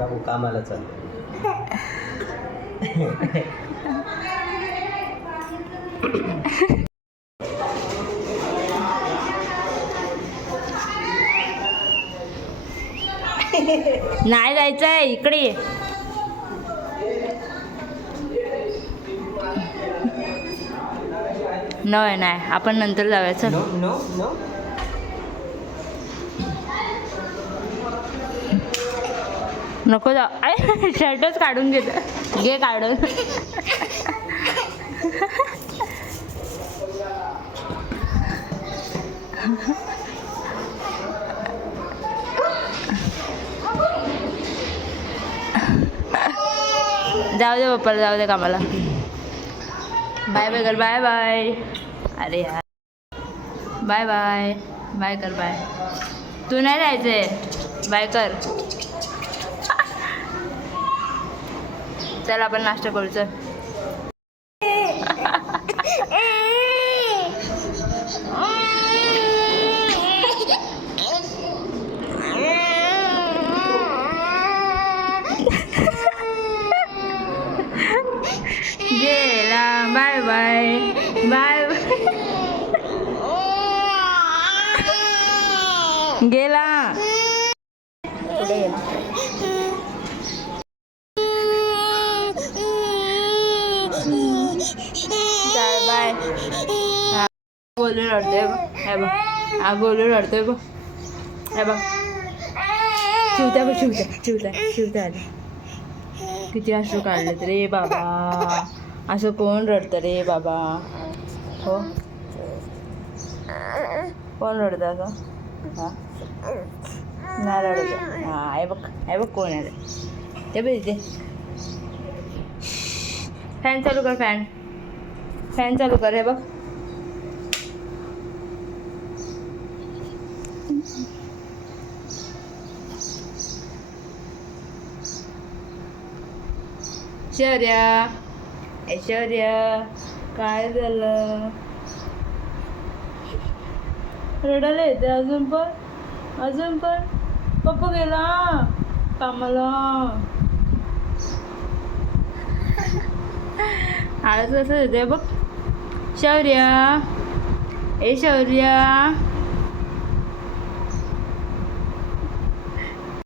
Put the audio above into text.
बाबू कामाला चाललो. नाही जायचंय, इकडे ये. नाही आपण नंतर जाऊया. चल. No no no. नको जाऊ. शर्टच काढून घेतो. घे काढून. जाऊ दे पप्पाला, जाऊ दे कामाला. बाय बाय कर. Bye bye. अरे यार, बाय बाय. बाय कर. बाय. तू नाही जायचंय. बाय कर. चल आपण नाश्ता करू. चल. गेला. Bye bye. बाय. गेला. कुठे गेला? बाय. गोलू रडतोय बघ. हे बघ, हा गोलू रडतोय बघ. हे बघ, शिवत्या बघ. शिवत्या आली. किती अश्रू काढलेत रे बाबा. असं कोण रडतं रे बाबा. हो, कोण रडतं असं? हां, नाही रडत. हां, हे बघ कोण आहे ते. बघ इथे. फॅन चालू कर. फॅन चालू कर. हे बघ. ऐश्वर्या काय झालं? रडायला येते अजून पण. पप्पा गेला कामाला. आज असं येते बघ. शौर्या.